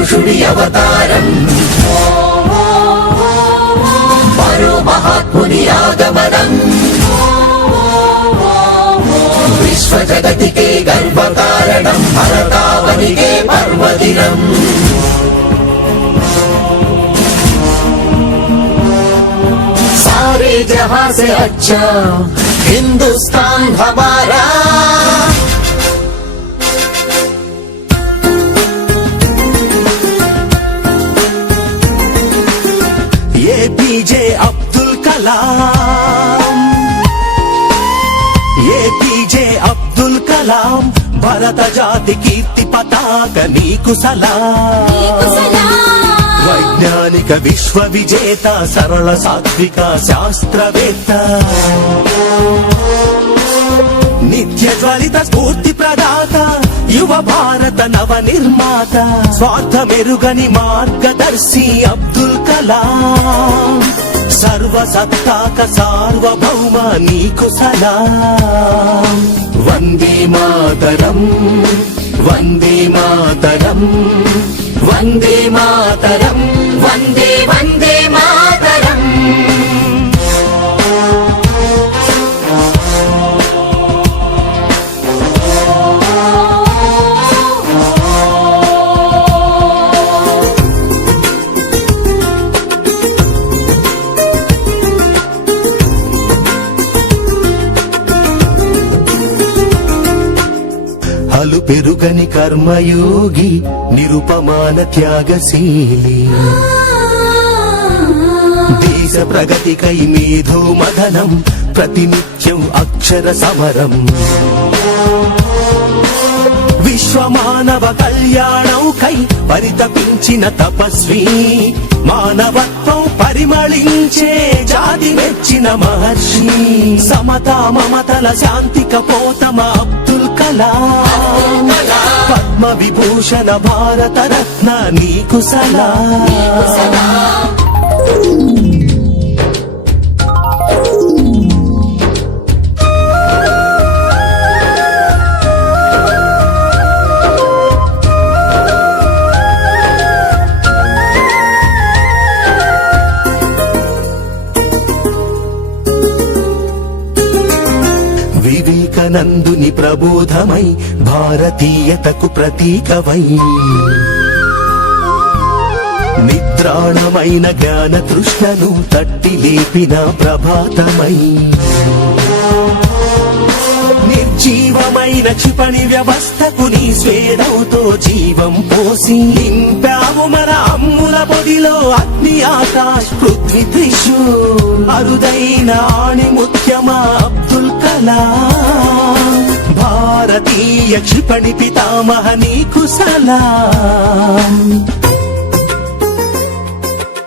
పురుషుడి అవతారం, మరో మహాత్ముని ఆగమనం, విశ్వ జగతికే గర్వకారణం, భరతావనికే పర్వదినం. सारे जहां से अच्छा हिंदुस्तान हमारा. एपीजे अब्दुल कलाम, एपीजे अब्दुल कलाम, భరత జాతి కీర్తి పతాక నీకు సలాం. వైజ్ఞానిక విశ్వ విజేత, సరళ సాత్విక శాస్త్రవేత్త, నిత్య జ్వలిత స్ఫూర్తి ప్రదాత, యువ భారత నవ నిర్మాత, స్వార్థమెరుగని మార్గదర్శి అబ్దుల్ కలాం. సర్వసత్తాక సార్వభౌమ నీకు సలాం. వందే మాతరం, వందే మాతరం, వందే మాతరం, వందే వందే మాతరం. అలు పెరుగని కర్మయోగి, నిరుపమాన త్యాగశీలి, దేశ ప్రగతికై మేధో మదనం, ప్రతినిత్యం అక్షర సమరం. విశ్వమానవ కళ్యాణంకై పరితపించిన తపస్వి, మానవత్వం పరిమళించే జాతి మెచ్చిన మహర్షి, సమతా మమతల శాంతి కపోతమ అబ్దుల్ కలాం. పద్మ విభూషణ భారత రత్న నీకు సలాం. వివేకానందుని ప్రబోధమై, భారతీయతకు ప్రతీకవై, నిద్రాణమైన జ్ఞాన తృష్ణను తట్టి లేపిన ప్రభాతమై, నిర్జీవమైన క్షిపణి వ్యవస్థకు నీ స్వేదంతో జీవం పోసి, నింపావు మన అమ్ముల పొదిలో అగ్ని ఆకాశ్ పృథ్వీ త్రిషు, అరుదైన ఆణిముత్యమా అబ్దుల్ కలాం. భారతీయ క్షిపణి పితామహ నీకు సలాం.